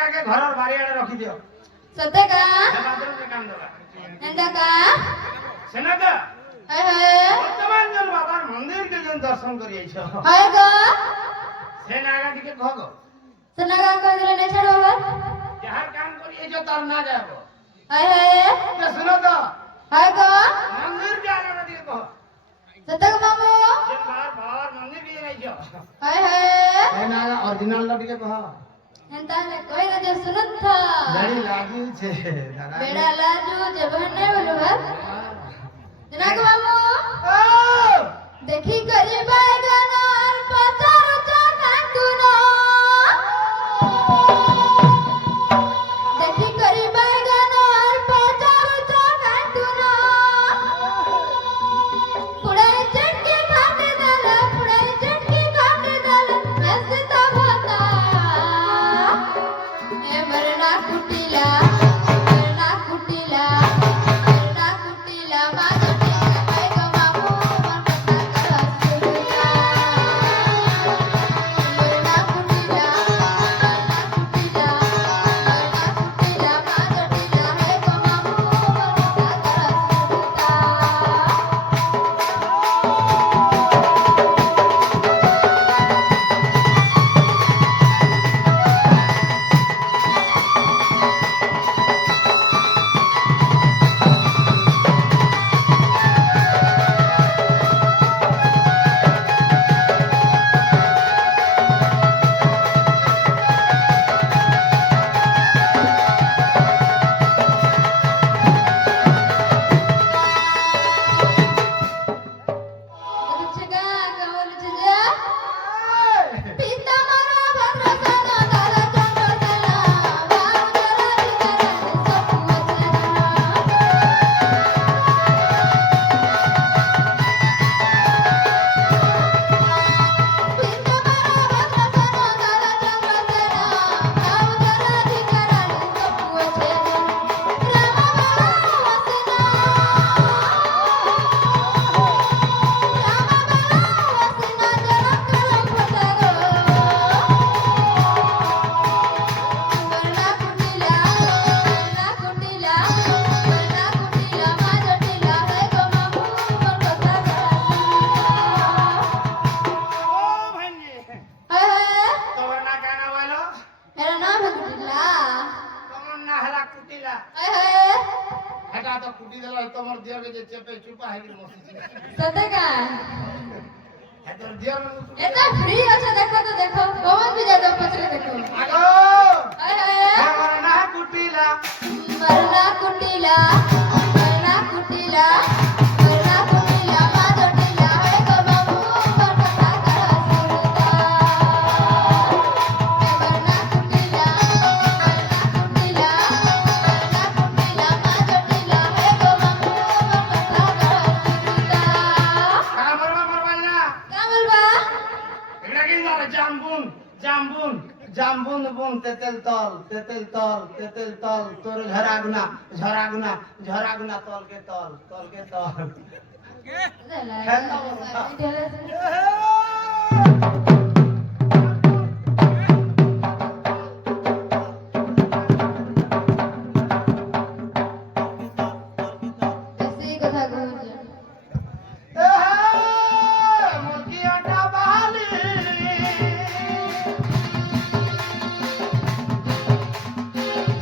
কাকে ঘরের বাড়ি আড়ে রখি দিও সতে কা বাথরুমে কাম দেবা এন্দা কা সেনা কা হায় হায় বর্তমান জন বাবার মন্দির কে জন দর্শন করি আইছো হায় গো সেনা আগা দিকে কহ গো সেনা কা কই দিলে নে ছাড়ো বাবা যাহার কাম করি আইছো তার না যাবো হায় হায় কে শুনো তো হায় গো মন্দির কে আগা দিকে কহ সতে কা মামু যে বাবার মন্দির কে আইছো হায় হায় সেনা আগা অরিজিনাল লা দিকে কহ এন্দা লে কই রে যে সুনত থা দাড়ি লাগি ছে দাদা বেড়া লাজু যে বহনে বলু বাপ সেনা কা মামু ও দেখি করি বাইগানার পাচার চাকাতুনা দেখি করি বাইগানার পাচার চাকাতুনা পুড়াই চটকে খাতে দালা পুড়াই চটকে খাতে দালা হসতা ভাতা এ মরনা কুটিলা তোমার দিয়ার যে চেপে চুপা হয়ে গেল মসজিদ সতে কা এত দিয়ার এটা ফ্রি আছে দেখো তো দেখো কমন भी ज्यादा पचले देखो আগো হায় হায় মরনা কুটিলা মরনা কুটিলা মরনা কুটিলা মরনা কুটিলা মাদটিলা হে গো বাবু বরকতা করা সুরতা মরনা কুটিলা মরনা কুটিলা মাদটিলা হে গো বাবু বরকতা করা সুরতা কারা মরবা মরবা না কা বলবা এটা কি না জামবুন জামবুন জামবুন বুন তেতেল তল তোর ঝরাগুনা ঝরাগুনা ঝরাগুনা তলকে তল খেলনা ऐसे কথা কইছে মুরগিয়াটা বালি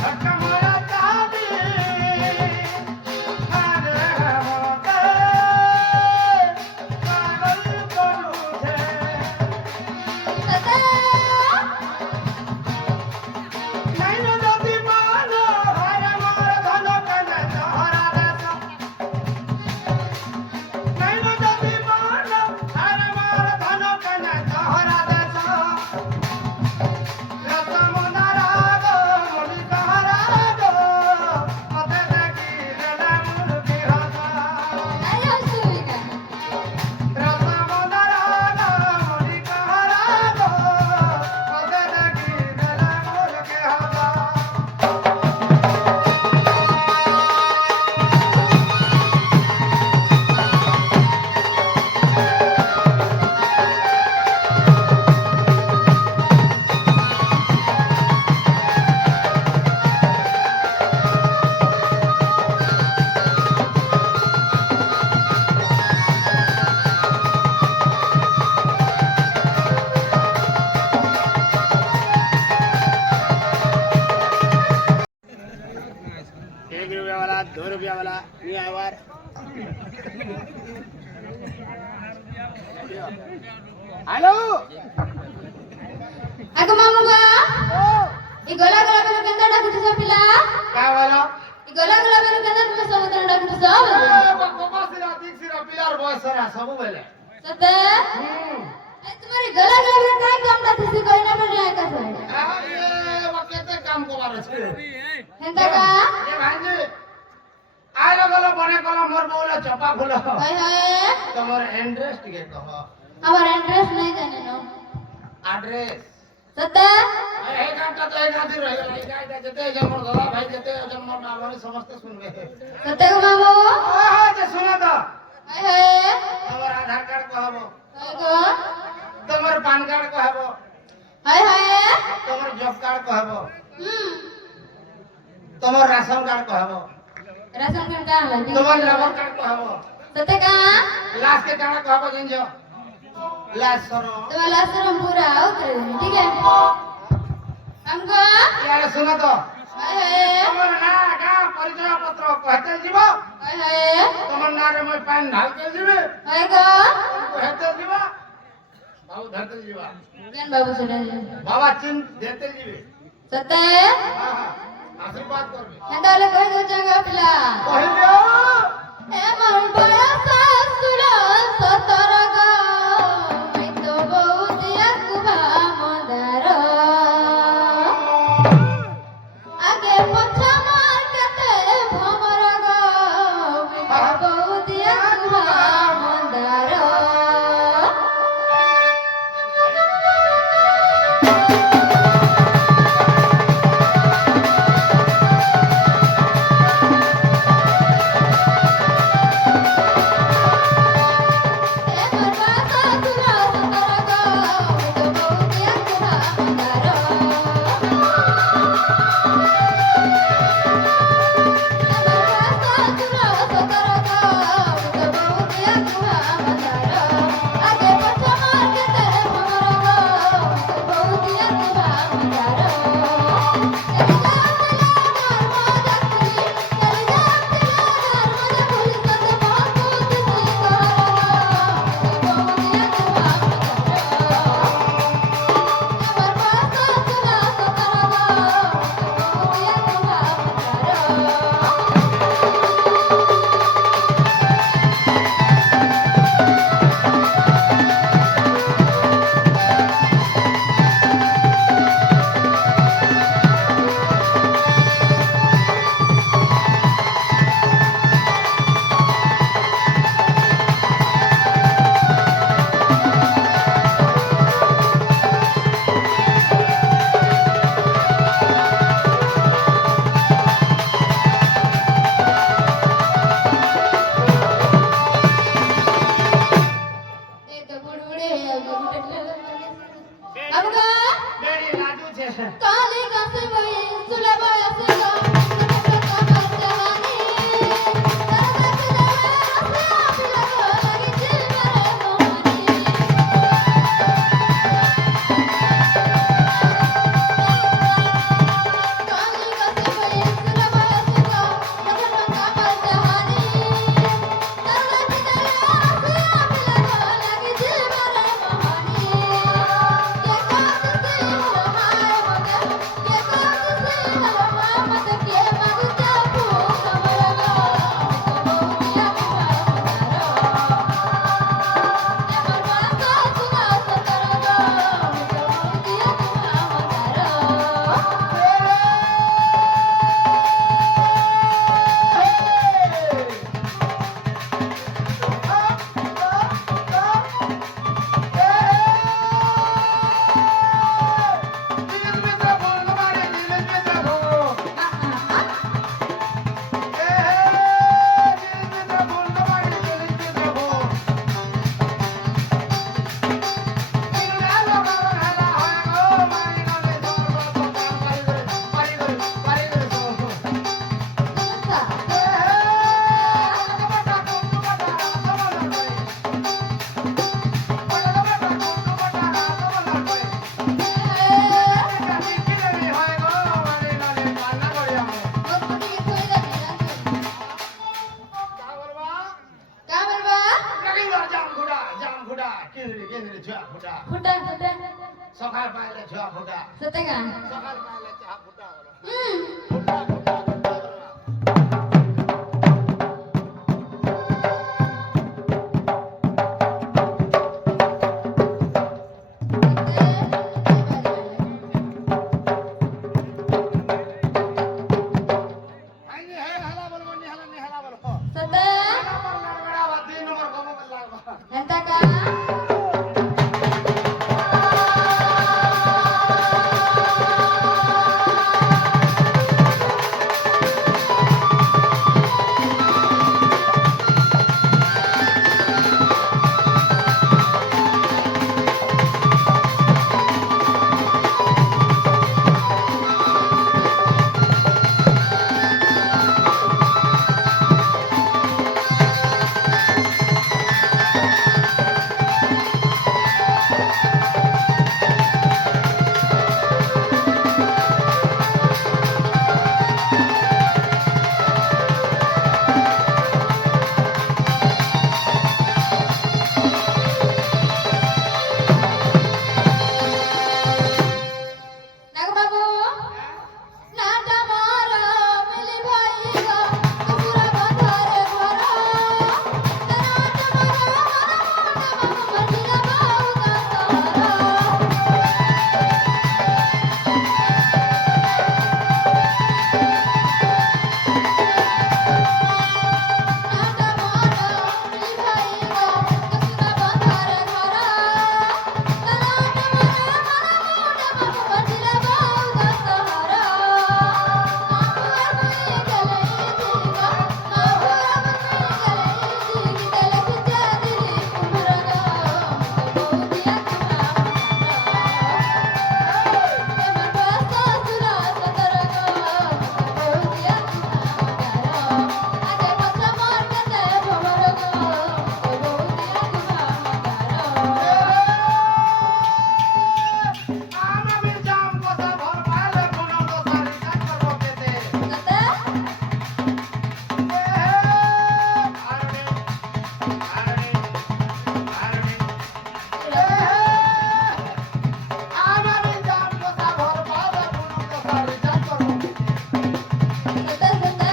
ধাক্কা মারা দাবি আরে মতে পাগল করুছে ₹2 वाला ये आवर हेलो अगं मामू ग ई गोला गोला बेलू केंदा डाकुटू सा पिला काय वाला ई गोला गोला बेलू केंदा तुला समुद्र डाकुटू सा बाबा सिरा दिख सिरा पिलार बॉय सरा सब बेले सते ए तुम्हारी गोला गोला बेलू काय काम दा थसी कोई ना बन रहा का अरे वो केते काम को बारे छे हेंदा का ये भांजे आलो गलो बने कला मोर बोला चपा फुलो हाय हाय तमर इंटरेस्ट के तो हमार एड्रेस नहीं जाने नो एड्रेस सते এই গানটা তো এই গানই রয়ে গেল এই গানটা যেতে জন্মর দাদা ভাই যেতে জন্মর বাবারে সমস্ত শুনবে सते को मामू যে শোনা তো हाय हाय তোমার আধার কার্ড কহাব हाय गो তোমার পান কার্ড কহাব हाय हाय তোমার জব কার্ড কহাব তোমার রেশন কার্ড কহাব राशन कार्ड का हला তোমার লেবার কার্ড কহাব सते का লাশ के काना कहाब जिंजो लाश सरो तो लासरम पूरा उतर ठीक है हमको यार सुनो तो हाय हाय তোমার না গা পরিচয় পত্র কহতে দিব हाय हाय তোমার না রে মই পান ঢালতে দিবে हाय गो কহতে দিব বাবু ধরতে দিব केन बाबू से বাবা চিন देते দিবে सते आशीर्वाद करबे हेंदाले कोई दो जगह पिला কহিলো ए मोर बड़ा सासुरा सतर गो मैं तो बहुत अकुबा मदर आगे पछा मार केते भमर गो मैं तो बहुत अकुबा मदर पाहिले छुआ फुटा सत्य का सकाळ पाहिले चहा फुटा हम्म फुटा फुटा फुटा आईने हे हाला बोलबो निहाला बोलबो सत्य नंबर लड़बड़ा बा 3 नंबर कम में लागबा ಎಂತ का नागबाबू नाटा मारा मिली भाई गा कपूरा बंधारे घरा नाटा मारा मटिला बाऊ गा नाटा मारा मिली भाई गा कपूरा बंधारे घरा नाटा मारा मटिला बाऊ गा सहारा नापुर मुई गले जीवा नापुर मुई गले जीगी तलक जादिली कुमरगा बहुतिया एमन बसा सुरा सतरगा बहुतिया आजे पछा मार के भवरगा बहुतिया आना भी जाम को सा भर पाले कोनो तो सारी काट करबो केते कते आरणे आरणे आरणे आना भी जाम को सा भर पाले कोनो तो सारी काट करबो केते सते सते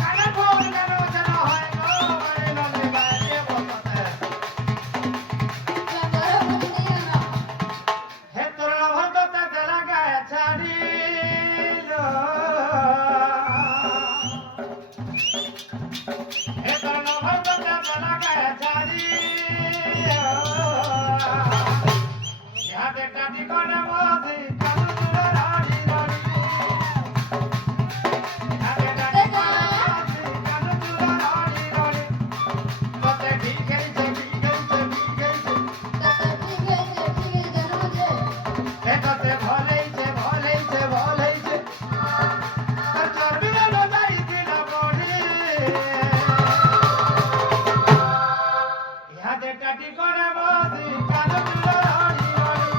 काने फोन करो जना होय गो बड़े नले बाजे बोलते चंदर मुनि ना हे तोरा भरतो ते लगा छाड़ी लो हे तोरा भरतो ते लगा छाड़ी यहाँ ते टाटी कोने मोदी कानू तुला राडी राडी यहाँ ते टाटी कोने मोदी कानू तुला राडी राडी तोते ठीक है कते ठीक है जरूर जे एतते भलैছে भलैছে भलैছে तर चर्बी न जाइति न बढी यहाँ दे टाटी कोने मोदी कान तुला राडी राडी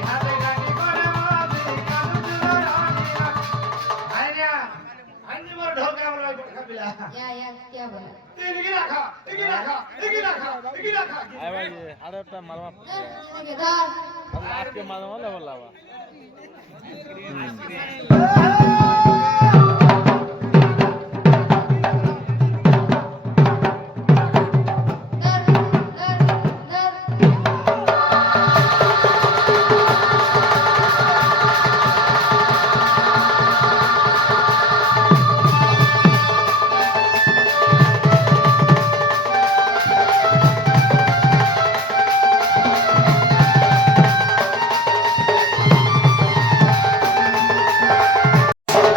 यहाँ दे टाटी कोने मोदी कान तुला राडी आइया आइनी मोर ढोका मोर खबिला या क्या बोला इगी राखा इगी राखा इगी राखा इगी राखा আয় ভাই আরো একটা মারমা ये दार আজকে মারমা লেভেল লাবা दर दर दर Hey!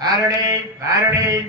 Parody, parody.